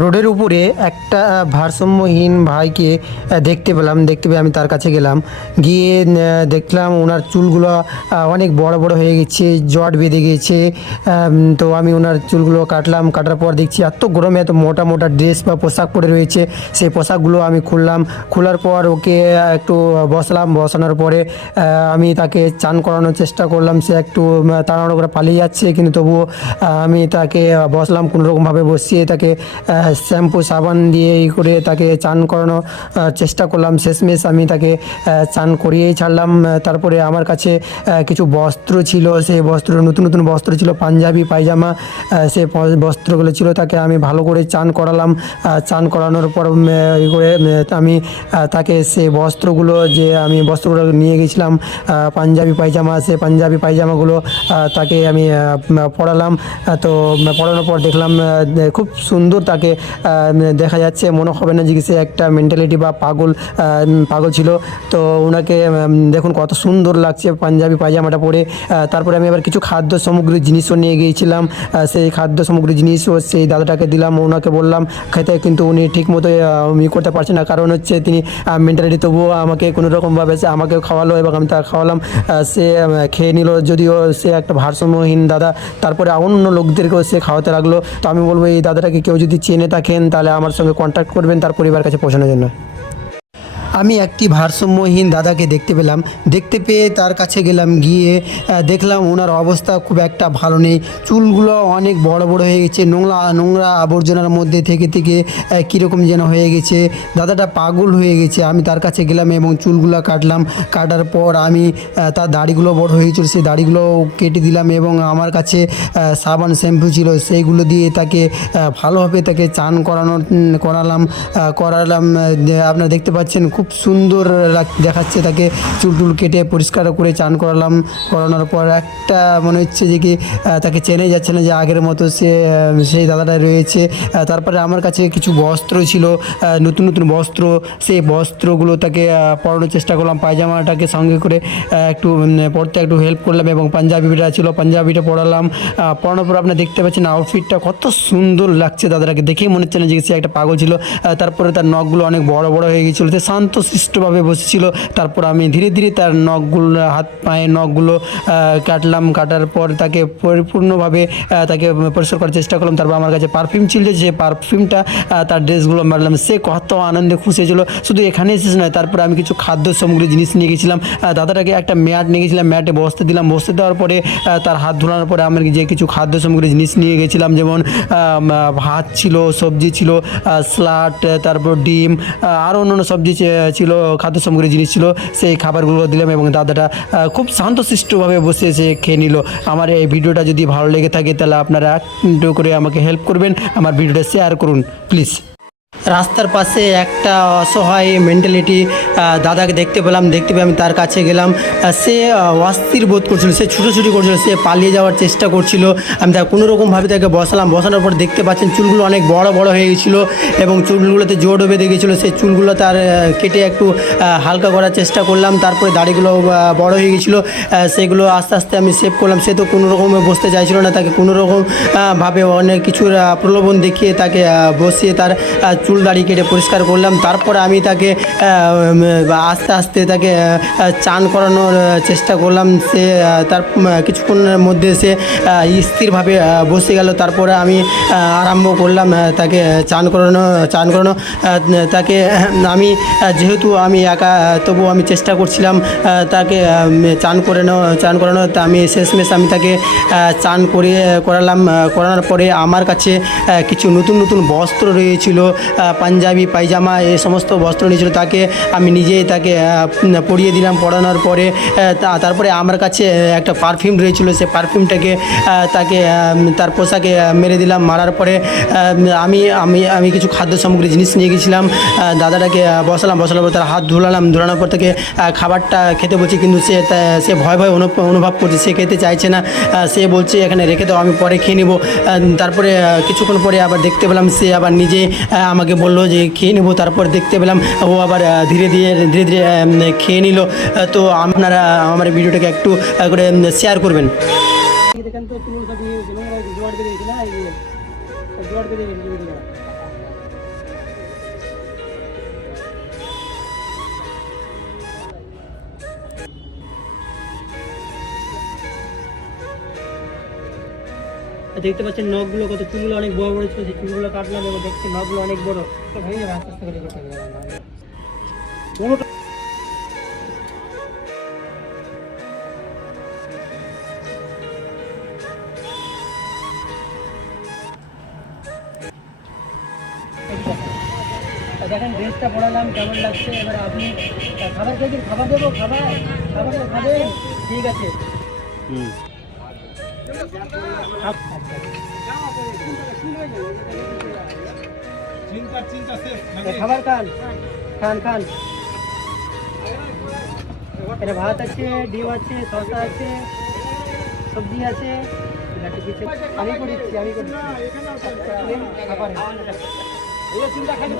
রোডের উপরে একটা ভারসাম্যহীন ভাইকে দেখতে পেলাম। দেখতে পেয়ে আমি তার কাছে গেলাম। গিয়ে দেখলাম ওনার চুলগুলো অনেক বড় বড় হয়ে গেছে, জট বেঁধে গেছে। তো আমি ওনার চুলগুলো কাটলাম। কাটার পর দেখছি এত গরমে এত মোটা মোটা ড্রেস বা পোশাক পরে রয়েছে। সেই পোশাকগুলো আমি খুললাম। খোলার পর ওকে একটু বসলাম। বসানোর পরে আমি তাকে চান করানোর চেষ্টা করলাম। সে একটু তাড়াহুড়ো করে পালিয়ে যাচ্ছে, কিন্তু তবুও আমি তাকে বসলাম। কোনোরকমভাবে বসিয়ে তাকে শ্যাম্পু সাবান দিয়ে করে তাকে চান করানোর চেষ্টা করলাম। শেষমেশ আমি তাকে চান করিয়েই ছাড়লাম। তারপরে আমার কাছে কিছু বস্ত্র ছিল। সেই বস্ত্র নতুন নতুন বস্ত্র ছিল, পাঞ্জাবি পায়জামা। সেই বস্ত্রগুলো ছিল, তাকে আমি ভালো করে চান করালাম। চান করানোর পর করে আমি তাকে সেই বস্ত্রগুলো যে আমি বস্ত্রগুলো নিয়ে গেছিলাম, পাঞ্জাবি পায়জামা, সে পাঞ্জাবি পায়জামাগুলো তাকে আমি পরালাম। তো পরানোর পর দেখলাম খুব সুন্দর তাকে দেখা যাচ্ছে। মনে হবে না যে সে একটা মেন্টালিটি বা পাগল ছিল। তো ওনাকে দেখুন কত সুন্দর লাগছে পাঞ্জাবি পায়জামাটা পরে। তারপরে আমি আবার কিছু খাদ্য সামগ্রীর জিনিসও নিয়ে গিয়েছিলাম। সেই খাদ্য সামগ্রীর জিনিসও সেই দাদাটাকে দিলাম। ওনাকে বললাম খেতে, কিন্তু উনি ঠিক মতো করতে পারছে না। কারণ হচ্ছে তিনি মেন্টালিটি, তবুও আমাকে কোনো রকমভাবে সে আমাকে খাওয়ালো এবং আমি তাকে খাওয়ালাম। সে খেয়ে নিল, যদিও সে একটা ভারসাম্যহীন দাদা। তারপরে অন্য লোকদেরকেও সে খাওয়াতে লাগলো। তো আমি বলবো এই দাদাটাকে কেউ যদি চেনে থাকেন তাহলে আমার সঙ্গে কন্ট্যাক্ট করবেন তার পরিবার কাছে পৌঁছানোর জন্য। আমি একটি ভারসাম্যহীন দাদাকে দেখতে পেলাম। দেখতে পেয়ে তার কাছে গেলাম। গিয়ে দেখলাম ওনার অবস্থা খুব একটা ভালো নেই। চুলগুলো অনেক বড় বড় হয়ে গেছে, নোংরা নোংরা আবর্জনার মধ্যে থেকে থেকে কীরকম যেন হয়ে গেছে। দাদাটা পাগল হয়ে গেছে। আমি তার কাছে গেলাম এবং চুলগুলো কাটলাম। কাটার পর আমি তার দাড়িগুলো বড় হয়ে গেছিলো, সেই দাড়িগুলো কেটে দিলাম এবং আমার কাছে সাবান শ্যাম্পু ছিল, সেইগুলো দিয়ে তাকে ভালোভাবে তাকে চান করালাম। আপনারা দেখতে পাচ্ছেন খুব সুন্দর দেখাচ্ছে তাকে। চুল কেটে পরিষ্কার করে চান করানোর পর একটা মনে হচ্ছে যে কি তাকে চেনে যাচ্ছে না যে আগের মতো সেই দাদাটা রয়েছে। তারপরে আমার কাছে কিছু বস্ত্র ছিল, নতুন নতুন বস্ত্র। সেই বস্ত্রগুলো তাকে পরানোর চেষ্টা করলাম। পায়জামাটাকে সঙ্গে করে একটু পরতে একটু হেল্প করলাম এবং পাঞ্জাবিটা ছিল, পাঞ্জাবিটা পরালাম। পরানোর পর আপনারা দেখতে পাচ্ছেন আউটফিটটা কত সুন্দর লাগছে। দাদাটাকে দেখেই মনে হচ্ছে না যে সে একটা পাগল ছিল। তারপরে তার নখগুলো অনেক বড় বড় হয়ে গিয়েছিলো। সে শান্তশিষ্টভাবে বসেছিল। তারপর আমি ধীরে ধীরে তার নখগুলো, হাত পায়ের নখগুলো কাটলাম। কাটার পর তাকে পরিপূর্ণভাবে তাকে পরিষ্কার করার চেষ্টা করলাম। তারপর আমার কাছে পারফিউম ছিল, যে পারফিউমটা তার ড্রেসগুলো মারলাম। সে কত আনন্দে খুশি হয়েছিল। শুধু এখানেই শেষ নয়, তারপরে আমি কিছু খাদ্য সামগ্রী জিনিস নিয়ে গেছিলাম। দাদাটাকে একটা ম্যাট নিয়ে গেছিলাম, ম্যাটে বসতে দিলাম। বসতে দেওয়ার পরে তার হাত ধোলানোর পরে আমি যে কিছু খাদ্য সামগ্রী জিনিস নিয়ে গেছিলাম, যেমন ভাত ছিল, সবজি ছিল, স্যালাড, তারপর ডিম, আরও অন্যান্য সবজি ছিল, খাদ্য সামগ্রী জিনিস ছিল। সেই খাবারগুলো দিলাম এবং দাদাটা খুব শান্তশিষ্টভাবে বসে সে খেয়ে নিল। আমার এই ভিডিওটা যদি ভালো লেগে থাকে তাহলে আপনারা একটু করে আমাকে হেল্প করবেন, আমার ভিডিওটা শেয়ার করুন প্লিজ। রাস্তার পাশে একটা অসহায় মেন্টালিটি দাদাকে দেখতে পেলাম। দেখতে পেয়ে আমি তার কাছে গেলাম। সে অস্থির বোধ করছিল, সে ছুটোছুটি করছিল, সে পালিয়ে যাওয়ার চেষ্টা করছিল। আমি তাকে কোনোরকমভাবে তাকে বসালাম। বসানোর পর দেখতে পাচ্ছেন চুলগুলো অনেক বড় বড় হয়ে গেছিলো এবং চুলগুলোতে জোড়ও বেঁধে গেছিলো। সেই চুলগুলো তার কেটে একটু হালকা করার চেষ্টা করলাম। তারপরে দাড়িগুলো বড় হয়ে গেছিলো, সেগুলো আস্তে আস্তে আমি সেভ করলাম। সে তো কোনোরকমে বসতে চাইছিল না। তাকে কোনোরকম ভাবে অনেক কিছুর প্রলোভন দেখিয়ে তাকে বসিয়ে তার চুল দাড়ি কেটে পরিষ্কার করলাম। তারপরে আমি তাকে আস্তে আস্তে তাকে চান করানোর চেষ্টা করলাম। সে তার কিছুক্ষণের মধ্যে সে স্থিরভাবে বসে গেল। তারপরে আমি আরম্ভ করলাম তাকে চান করানো। তাকে আমি যেহেতু আমি একা, তবু আমি চেষ্টা করছিলাম তাকে চান করানো। আমি শেষমেশ আমি তাকে চান করানোর পরে আমার কাছে কিছু নতুন নতুন বস্ত্র রয়েছিল, পাঞ্জাবি পায়জামা, এই সমস্ত বস্ত্র নিয়েছিল। তাকে আমি নিজেই তাকে পরিয়ে দিলাম। পরানোর পরে তারপরে আমার কাছে একটা পারফিউম রয়েছিল, সে পারফিউমটাকে তাকে তার পোশাকে মেরে দিলাম। মারার পরে আমি কিছু খাদ্য সামগ্রী জিনিস নিয়ে গেছিলাম। দাদাটাকে বসানোর পর তার হাত ধোলানোর পর তাকে খাবারটা খেতে বলছি, কিন্তু সে ভয় অনুভব করছে, সে খেতে চাইছে না। সে বলছে এখানে রেখে দাও, আমি পরে খেয়ে নেব। তারপরে কিছুক্ষণ পরে আবার দেখতে পেলাম সে আবার নিজে আমাকে বললো যে খেয়ে নেবো। তারপর দেখতে পেলাম ও আবার ধীরে ধীরে খেয়ে নিল। তো আপনারা আমার ভিডিওটাকে একটু করে শেয়ার করবেন। দেখেন তো দেখতে পাচ্ছেন নখগুলো কত, চুলগুলো অনেক বড় বড় ছিল, সেই চুলগুলো কাটলাম এবং দেখছি নখগুলো অনেক বড়। তো হয়ে যাবে, আস্তে আস্তে করে করতে হবে। পুরোটা দেখেন ড্রেসটা পরালাম কেমন লাগছে। এবার আপনি খাবার খেয়েছেন, খাবার দেবো, খাবার খাবার খাবেন? ঠিক আছে। খাবার খান, খান খান। এটা ভাত আছে, ডিম আছে, শসা আছে, সবজি আছে। আমি করে দিচ্ছি, আমি করে দিচ্ছি খাবার। চিন্তা খালি